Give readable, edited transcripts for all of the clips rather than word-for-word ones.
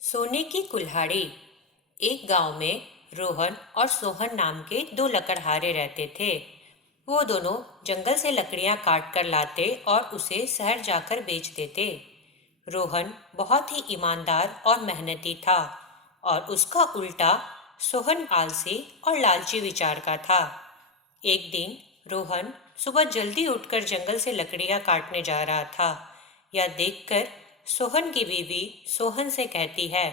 सोने की कुल्हाड़ी। एक गांव में रोहन और सोहन नाम के दो लकड़हारे रहते थे। वो दोनों जंगल से लकड़ियां काट कर लाते और उसे शहर जाकर बेच देते। रोहन बहुत ही ईमानदार और मेहनती था और उसका उल्टा सोहन आलसी और लालची विचार का था। एक दिन रोहन सुबह जल्दी उठकर जंगल से लकड़ियां काटने जा रहा था। यह देखकर सोहन की बीवी सोहन से कहती है,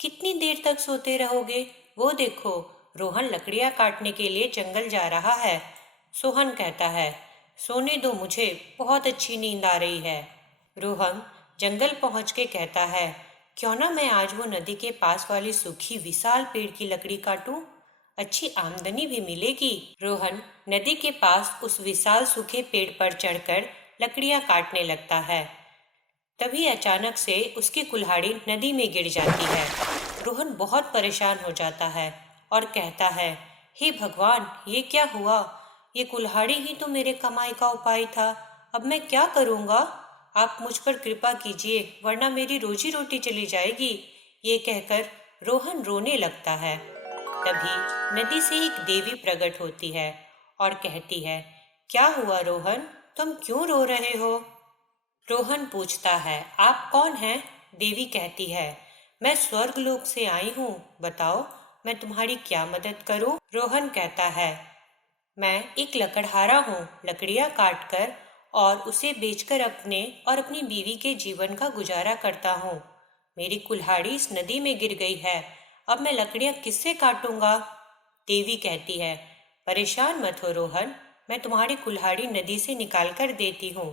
कितनी देर तक सोते रहोगे? वो देखो, रोहन लकड़ियां काटने के लिए जंगल जा रहा है। सोहन कहता है, सोने दो मुझे, बहुत अच्छी नींद आ रही है। रोहन जंगल पहुंच के कहता है, क्यों ना मैं आज वो नदी के पास वाली सूखी विशाल पेड़ की लकड़ी काटूं, अच्छी आमदनी भी मिलेगी। रोहन नदी के पास उस विशाल सूखे पेड़ पर चढ़कर लकड़ियां काटने लगता है। तभी अचानक से उसकी कुल्हाड़ी नदी में गिर जाती है। रोहन बहुत परेशान हो जाता है और कहता है, हे भगवान, ये क्या हुआ? ये कुल्हाड़ी ही तो मेरे कमाई का उपाय था। अब मैं क्या करूँगा? आप मुझ पर कृपा कीजिए, वरना मेरी रोजी रोटी चली जाएगी। ये कहकर रोहन रोने लगता है। तभी नदी से एक देवी प्रकट होती है और कहती है, क्या हुआ रोहन, तुम क्यों रो रहे हो? रोहन पूछता है, आप कौन हैं? देवी कहती है, मैं स्वर्गलोक से आई हूँ, बताओ मैं तुम्हारी क्या मदद करूँ? रोहन कहता है, मैं एक लकड़हारा हूँ, लकड़ियाँ काट कर और उसे बेचकर अपने और अपनी बीवी के जीवन का गुजारा करता हूँ। मेरी कुल्हाड़ी इस नदी में गिर गई है, अब मैं लकड़ियाँ किससे काटूंगा? देवी कहती है, परेशान मत हो रोहन, मैं तुम्हारी कुल्हाड़ी नदी से निकाल कर देती हूँ।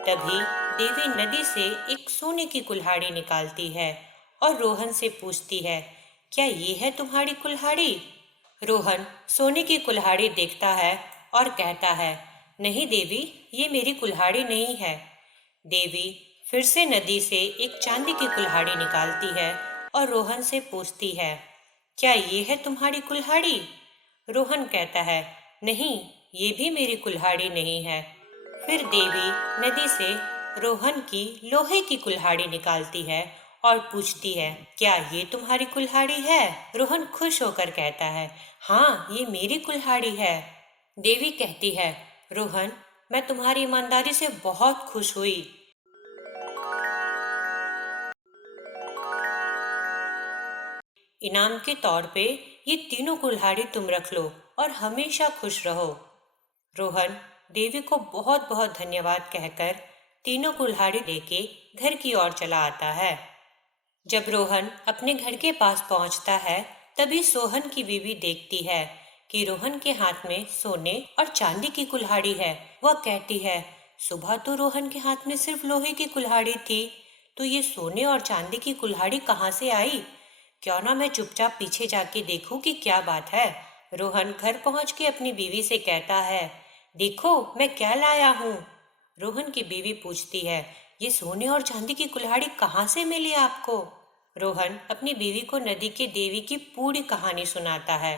तभी देवी नदी से एक सोने की कुल्हाड़ी निकालती है और रोहन से पूछती है, क्या ये है तुम्हारी कुल्हाड़ी? रोहन सोने की कुल्हाड़ी देखता है और कहता है, नहीं देवी, ये मेरी कुल्हाड़ी नहीं है। देवी फिर से नदी से एक चांदी की कुल्हाड़ी निकालती है और रोहन से पूछती है, क्या ये है तुम्हारी कुल्हाड़ी? रोहन कहता है, नहीं, ये भी मेरी कुल्हाड़ी नहीं है। फिर देवी नदी से रोहन की लोहे की कुल्हाड़ी निकालती है और पूछती है, क्या ये तुम्हारी कुल्हाड़ी है? रोहन खुश होकर कहता है, हाँ, ये मेरी कुल्हाड़ी है। देवी कहती है, रोहन, मैं तुम्हारी ईमानदारी से बहुत खुश हुई। इनाम के तौर पे ये तीनों कुल्हाड़ी तुम रख लो और हमेशा खुश रहो। रोहन देवी को बहुत बहुत धन्यवाद कहकर तीनों कुल्हाड़ी लेके घर की ओर चला आता है। जब रोहन अपने घर के पास पहुंचता है, तभी सोहन की बीवी देखती है कि रोहन के हाथ में सोने और चांदी की कुल्हाड़ी है। वह कहती है, सुबह तो रोहन के हाथ में सिर्फ लोहे की कुल्हाड़ी थी, तो ये सोने और चांदी की कुल्हाड़ी कहाँ से आई? क्यों ना मैं चुपचाप पीछे जाके देखूं कि क्या बात है। रोहन घर पहुंच के अपनी बीवी से कहता है, देखो मैं क्या लाया हूँ। रोहन की बीवी पूछती है, ये सोने और चांदी की कुल्हाड़ी कहाँ से मिली आपको? रोहन अपनी बीवी को नदी के देवी की पूरी कहानी सुनाता है।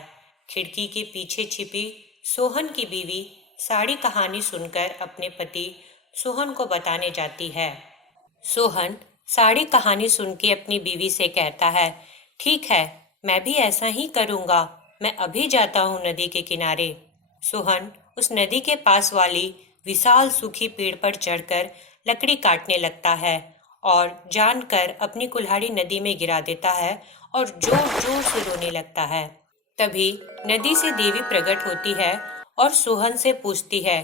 खिड़की के पीछे छिपी सोहन की बीवी सारी कहानी सुनकर अपने पति सोहन को बताने जाती है। सोहन सारी कहानी सुन के अपनी बीवी से कहता है, ठीक है, मैं भी ऐसा ही करूँगा, मैं अभी जाता हूँ नदी के किनारे। सोहन उस नदी के पास वाली विशाल सूखी पेड़ पर चढ़कर लकड़ी काटने लगता है और जानकर अपनी कुल्हाड़ी नदी में गिरा देता है और जोर जोर से रोने लगता है। तभी नदी से देवी प्रकट होती है और सोहन से पूछती है,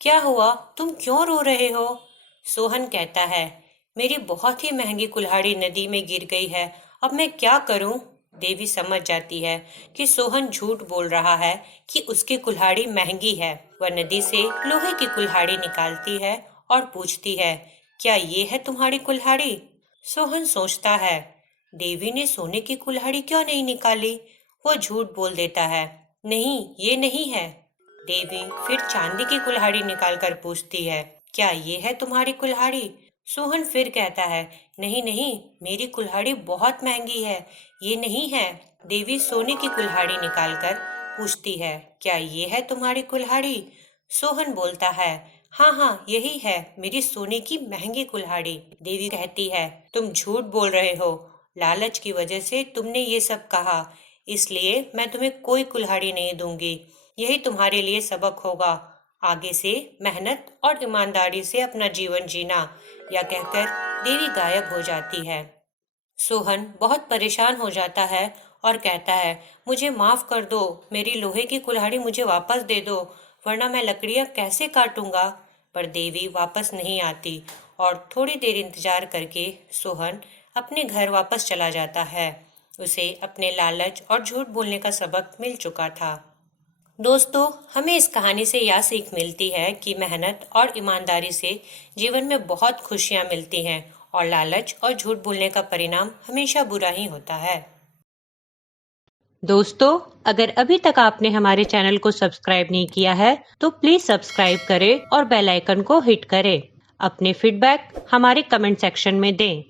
क्या हुआ, तुम क्यों रो रहे हो? सोहन कहता है, मेरी बहुत ही महंगी कुल्हाड़ी नदी में गिर गई है, अब मैं क्या करूं? देवी समझ जाती है कि सोहन झूठ बोल रहा है कि उसकी कुल्हाड़ी महंगी है। वह नदी से लोहे की कुल्हाड़ी निकालती है और पूछती है, क्या ये है तुम्हारी कुल्हाड़ी? सोहन सोचता है, देवी ने सोने की कुल्हाड़ी क्यों नहीं निकाली? वो झूठ बोल देता है, नहीं, ये नहीं है। देवी फिर चांदी की कुल्हाड़ी निकालकर पूछती है, क्या ये है तुम्हारी कुल्हाड़ी? सोहन फिर कहता है, नहीं नहीं, मेरी कुल्हाड़ी बहुत महंगी है, ये नहीं है। देवी सोने की कुल्हाड़ी निकालकर पूछती है, क्या ये है तुम्हारी कुल्हाड़ी? सोहन बोलता है, हाँ हाँ, यही है मेरी सोने की महंगी कुल्हाड़ी। देवी कहती है, तुम झूठ बोल रहे हो लालच की वजह से तुमने ये सब कहा, इसलिए मैं तुम्हें कोई कुल्हाड़ी नहीं दूंगी। यही तुम्हारे लिए सबक होगा। आगे से मेहनत और ईमानदारी से अपना जीवन जीना। या कहकर देवी गायब हो जाती है। सोहन बहुत परेशान हो जाता है और कहता है, मुझे माफ कर दो, मेरी लोहे की कुल्हाड़ी मुझे वापस दे दो, वरना मैं लकड़ियां कैसे काटूंगा। पर देवी वापस नहीं आती और थोड़ी देर इंतजार करके सोहन अपने घर वापस चला जाता है। उसे अपने लालच और झूठ बोलने का सबक मिल चुका था। दोस्तों, हमें इस कहानी से यह सीख मिलती है कि मेहनत और ईमानदारी से जीवन में बहुत खुशियां मिलती हैं और लालच और झूठ बोलने का परिणाम हमेशा बुरा ही होता है। दोस्तों, अगर अभी तक आपने हमारे चैनल को सब्सक्राइब नहीं किया है तो प्लीज सब्सक्राइब करें और बेल आइकन को हिट करें। अपने फीडबैक हमारे कमेंट सेक्शन में दें।